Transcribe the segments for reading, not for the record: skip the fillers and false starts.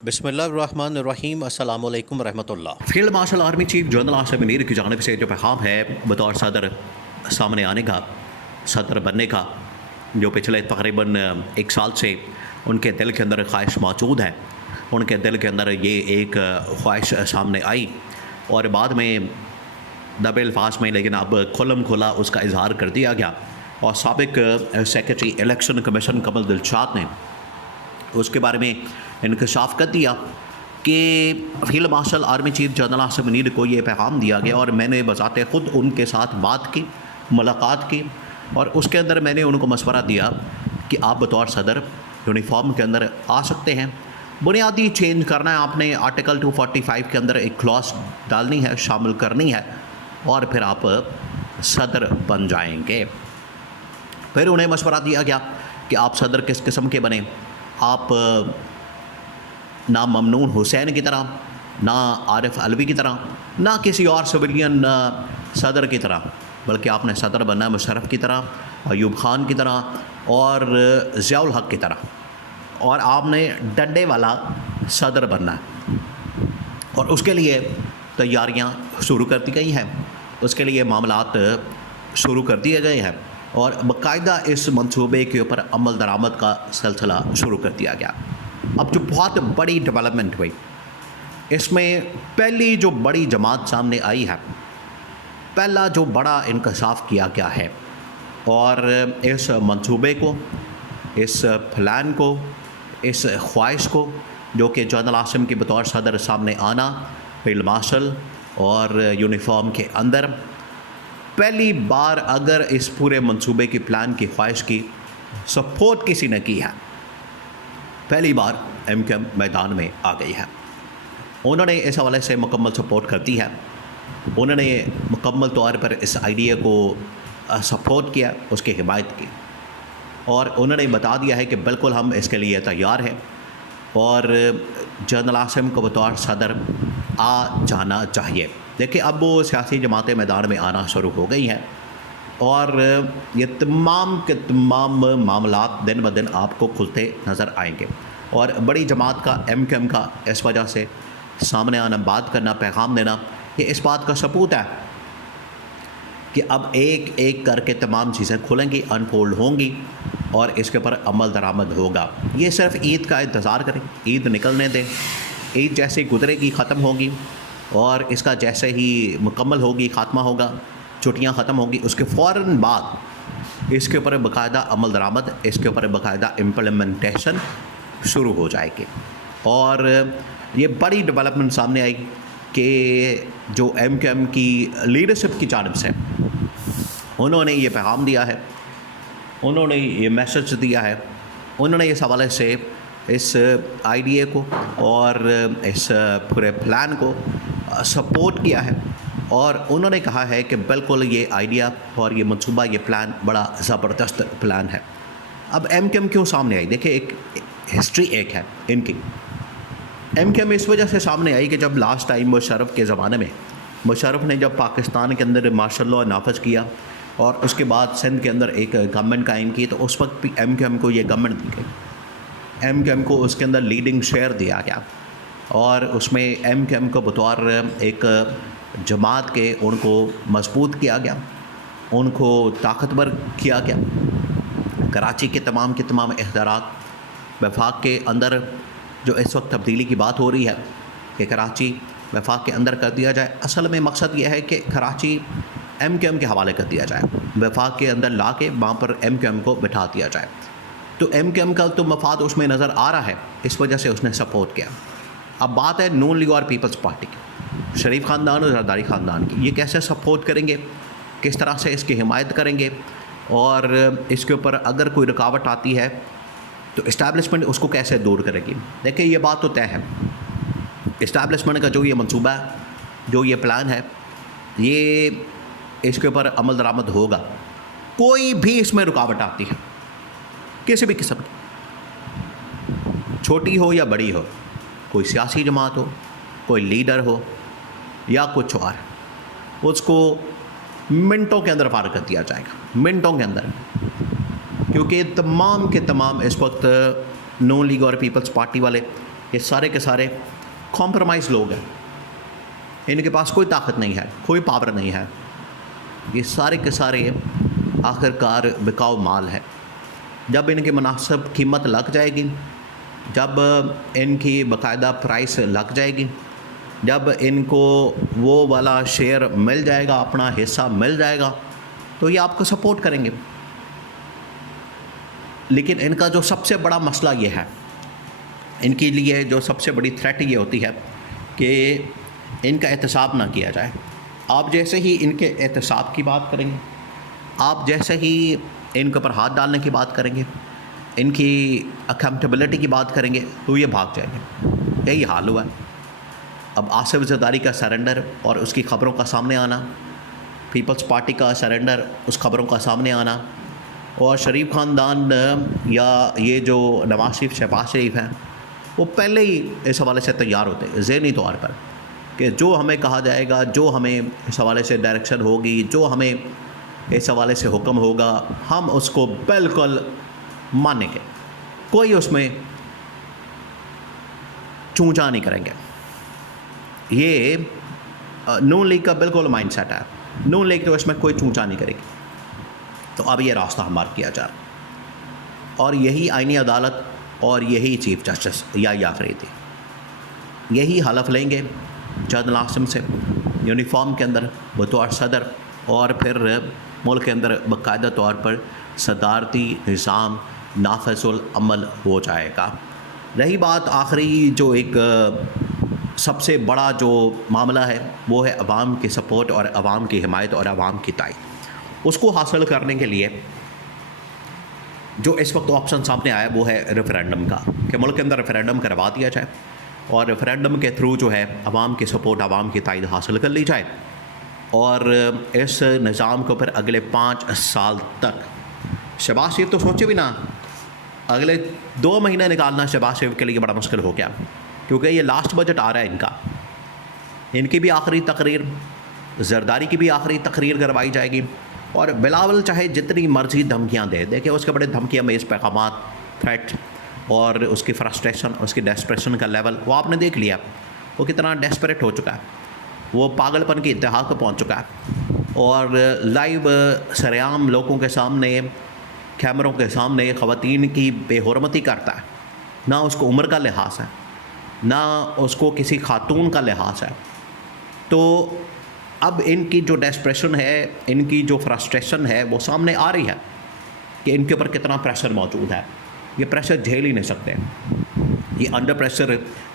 بسم اللہ الرحمن الرحیم السلام علیکم ورحمۃ اللہ۔ Field marshal army chief general Asif Munir کی جانب سے جو پیغام ہے بطور صدر سامنے آنے کا، صدر بننے کا، جو پچھلے تقریباً ایک سال سے ان کے دل کے اندر خواہش موجود ہے، ان کے دل کے اندر یہ ایک خواہش سامنے آئی اور بعد میں دبے الفاظ میں لیکن اب کھلم کھلا اس کا اظہار کر دیا گیا، اور سابق سیکرٹری الیکشن کمیشن کمل دلشاد نے اس کے بارے میں انکشاف کر دیا کہ field marshal army chief general Asif Munir کو یہ پیغام دیا گیا، اور میں نے بذات خود ان کے ساتھ بات کی، ملاقات کی، اور اس کے اندر میں نے ان کو مشورہ دیا کہ آپ بطور صدر یونیفارم کے اندر آ سکتے ہیں، بنیادی چینج کرنا ہے آپ نے، آرٹیکل 245 کے اندر ایک کلاس ڈالنی ہے، شامل کرنی ہے، اور پھر آپ صدر بن جائیں گے۔ پھر انہیں مشورہ دیا گیا کہ آپ صدر کس قسم کے بنیں، آپ نہ ممنون حسین کی طرح، نہ عارف علوی کی طرح، نہ کسی اور سویلین صدر کی طرح، بلکہ آپ نے صدر بننا ہے مشرف کی طرح، ایوب خان کی طرح، اور ضیاء الحق کی طرح، اور آپ نے ڈنڈے والا صدر بننا ہے، اور اس کے لیے تیاریاں شروع کر دی گئی ہیں، اس کے لیے معاملات شروع کر دیے گئے ہیں، اور باقاعدہ اس منصوبے کے اوپر عمل درآمد کا سلسلہ شروع کر دیا گیا۔ اب جو بہت بڑی ڈیولپمنٹ ہوئی، اس میں پہلی جو بڑی جماعت سامنے آئی ہے، پہلا جو بڑا انکشاف کیا گیا ہے، اور اس منصوبے کو، اس پلان کو، اس خواہش کو، جو کہ جنرل آصف کے بطور صدر سامنے آنا فیلڈ مارشل اور یونیفارم کے اندر، پہلی بار اگر اس پورے منصوبے کی پلان کی خواہش کی سپورٹ کسی نے کی ہے، پہلی بار ایم کیو ایم میدان میں آ گئی ہے۔ انہوں نے اس حوالے سے مکمل سپورٹ کر دی ہے، انہوں نے مکمل طور پر اس آئیڈیا کو سپورٹ کیا، اس کی حمایت کی، اور انہوں نے بتا دیا ہے کہ بالکل ہم اس کے لیے تیار ہیں، اور جنرل آصف کو بطور صدر آ جانا چاہیے۔ دیکھیں اب وہ سیاسی جماعتیں میدان میں آنا شروع ہو گئی ہیں، اور یہ تمام کے تمام معاملات دن بدن آپ کو کھلتے نظر آئیں گے، اور بڑی جماعت کا، ایم کیو ایم کا، اس وجہ سے سامنے آنا، بات کرنا، پیغام دینا، یہ اس بات کا ثبوت ہے کہ اب ایک ایک کر کے تمام چیزیں کھلیں گی، انفولڈ ہوں گی، اور اس کے اوپر عمل درآمد ہوگا۔ یہ صرف عید کا انتظار کریں، عید نکلنے دیں، عید جیسے گزرے گی ختم ہوگی، اور اس کا جیسے ہی مکمل ہوگی، خاتمہ ہوگا، چھٹیاں ختم ہوں گی، اس کے فوراً بعد اس کے اوپر باقاعدہ عمل درآمد، اس کے اوپر باقاعدہ امپلیمنٹیشن شروع ہو جائے گی۔ اور یہ بڑی ڈیولپمنٹ سامنے آئی کہ جو ایم کیو ایم کی لیڈرشپ کی جانب سے انہوں نے یہ پیغام دیا ہے، انہوں نے یہ میسج دیا ہے، انہوں نے اس حوالے سے اس آئیڈیا کو اور اس پورے پلان کو سپورٹ کیا ہے، اور انہوں نے کہا ہے کہ بالکل یہ آئیڈیا اور یہ منصوبہ، یہ پلان بڑا زبردست پلان ہے۔ اب ایم کیو ایم کیوں سامنے آئی؟ دیکھیں ایک ہسٹری ایک ہے ان کی۔ ایم کیو ایم اس وجہ سے سامنے آئی کہ جب لاسٹ ٹائم مشرف کے زمانے میں، مشرف نے جب پاکستان کے اندر مارشل لاء نافذ کیا اور اس کے بعد سندھ کے اندر ایک گورنمنٹ قائم کی، تو اس وقت بھی ایم کیو ایم کو یہ گورنمنٹ دی گئی، ایم کیو ایم کو اس کے اندر لیڈنگ شیئر دیا گیا، اور اس میں ایم کیو ایم کو بطور ایک جماعت کے ان کو مضبوط کیا گیا، ان کو طاقتور کیا گیا۔ کراچی کے تمام اختیارات وفاق کے اندر، جو اس وقت تبدیلی کی بات ہو رہی ہے کہ کراچی وفاق کے اندر کر دیا جائے، اصل میں مقصد یہ ہے کہ کراچی ایم کیو ایم کے حوالے کر دیا جائے، وفاق کے اندر لا کے وہاں پر ایم کیو ایم کو بٹھا دیا جائے۔ تو ایم کیو ایم کا تو مفاد اس میں نظر آ رہا ہے، اس وجہ سے اس نے سپورٹ کیا۔ اب بات ہے نون لیگ اور پیپلز پارٹی کی، شریف خاندان اور زرداری خاندان کی، یہ کیسے سپورٹ کریں گے، کس طرح سے اس کی حمایت کریں گے، اور اس کے اوپر اگر کوئی رکاوٹ آتی ہے تو اسٹیبلشمنٹ اس کو کیسے دور کرے گی۔ دیکھیں یہ بات تو طے ہے، اسٹیبلشمنٹ کا جو یہ منصوبہ ہے، جو یہ پلان ہے، یہ اس کے اوپر عمل درآمد ہوگا۔ کوئی بھی اس میں رکاوٹ آتی ہے، کسی بھی قسم کی، چھوٹی ہو یا بڑی ہو، کوئی سیاسی جماعت ہو، کوئی لیڈر ہو یا کچھ اور، اس کو منٹوں کے اندر پار کر دیا جائے گا، منٹوں کے اندر، کیونکہ تمام کے تمام اس وقت نون لیگ اور پیپلز پارٹی والے یہ سارے کے سارے کمپرومائز لوگ ہیں، ان کے پاس کوئی طاقت نہیں ہے، کوئی پاور نہیں ہے، یہ سارے کے سارے آخر کار بکاؤ مال ہے۔ جب ان کی مناسب قیمت لگ جائے گی، جب ان کی باقاعدہ پرائس لگ جائے گی، جب ان کو وہ والا شیئر مل جائے گا، اپنا حصہ مل جائے گا، تو یہ آپ کو سپورٹ کریں گے۔ لیکن ان کا جو سب سے بڑا مسئلہ یہ ہے، ان کے لیے جو سب سے بڑی تھریٹ یہ ہوتی ہے کہ ان کا احتساب نہ کیا جائے۔ آپ جیسے ہی ان کے احتساب کی بات کریں گے، آپ جیسے ہی ان کے اوپر ہاتھ ڈالنے کی بات کریں گے، ان کی اکاؤنٹیبلٹی کی بات کریں گے، تو یہ بھاگ جائیں گے۔ یہی حال ہوا ہے۔ اب آصف زرداری کا سرنڈر اور اس کی خبروں کا سامنے آنا، پیپلز پارٹی کا سرنڈر، اس خبروں کا سامنے آنا، اور شریف خاندان یا یہ جو نواز شریف، شہباز شریف ہیں، وہ پہلے ہی اس حوالے سے تیار ہوتے ہیں ذہنی طور پر کہ جو ہمیں کہا جائے گا، جو ہمیں اس حوالے سے ڈائریکشن ہوگی، جو ہمیں اس حوالے سے حکم ہوگا، ہم اس کو بالکل مانیں گے، کوئی اس میں چونچا نہیں کریں گے۔ یہ نون لیگ کا بالکل مائنڈ سیٹ ہے، نون لیگ تو اس میں کوئی چونچا نہیں کرے گی۔ تو اب یہ راستہ ہموار کیا جا رہا، اور یہی آئینی عدالت اور یہی چیف جسٹس یا آفریدی یہی حلف لیں گے جنرل عاصم سے یونیفارم کے اندر بطور صدر، اور پھر ملک کے اندر باقاعدہ طور پر صدارتی نظام نافذ العمل ہو جائے گا۔ رہی بات آخری جو ایک سب سے بڑا جو معاملہ ہے، وہ ہے عوام کی سپورٹ اور عوام کی حمایت اور عوام کی تائید۔ اس کو حاصل کرنے کے لیے جو اس وقت آپشن سامنے آیا وہ ہے ریفرینڈم کا، کہ ملک کے اندر ریفرینڈم کروا دیا جائے، اور ریفرینڈم کے تھرو جو ہے عوام کی سپورٹ، عوام کی تائید حاصل کر لی جائے، اور اس نظام کو پھر اگلے 5 سال تک شہباز شریف تو سوچے بھی نہ، اگلے 2 مہینے نکالنا شہباز شریف کے لیے بڑا مشکل ہو گیا، کیونکہ یہ لاسٹ بجٹ آ رہا ہے ان کا، ان کی بھی آخری تقریر، زرداری کی بھی آخری تقریر کروائی جائے گی، اور بلاول چاہے جتنی مرضی دھمکیاں دے، دیکھیں اس کے بڑے دھمکیاں میں اس پیغامات، تھریٹ، اور اس کی فرسٹریشن، اس کی ڈیسپریشن کا لیول وہ آپ نے دیکھ لیا، وہ کتنا ڈیسپریٹ ہو چکا ہے، وہ پاگل پن کی انتہا کو پہنچ چکا ہے، اور لائیو سرعام لوگوں کے سامنے، کیمروں کے سامنے خواتین کی بے حرمتی کرتا ہے، نہ اس کو عمر کا لحاظ ہے، نہ اس کو کسی خاتون کا لحاظ ہے۔ تو اب ان کی جو ڈیسپریشن ہے، ان کی جو فرسٹریشن ہے، وہ سامنے آ رہی ہے کہ ان کے اوپر کتنا پریشر موجود ہے، یہ پریشر جھیل ہی نہیں سکتے، یہ انڈر پریشر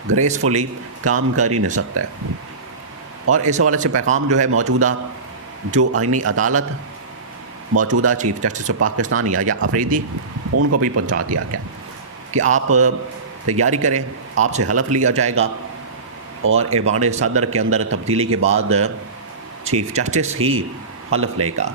گریسفلی کام کر ہی نہیں سکتے۔ اور اس حوالے سے پیغام جو ہے موجودہ جو آئینی عدالت، موجودہ چیف جسٹس آف پاکستان یا آفریدی، ان کو بھی پہنچا دیا گیا کہ آپ تیاری کریں، آپ سے حلف لیا جائے گا، اور ایوان صدر کے اندر تبدیلی کے بعد چیف جسٹس ہی حلف لے گا۔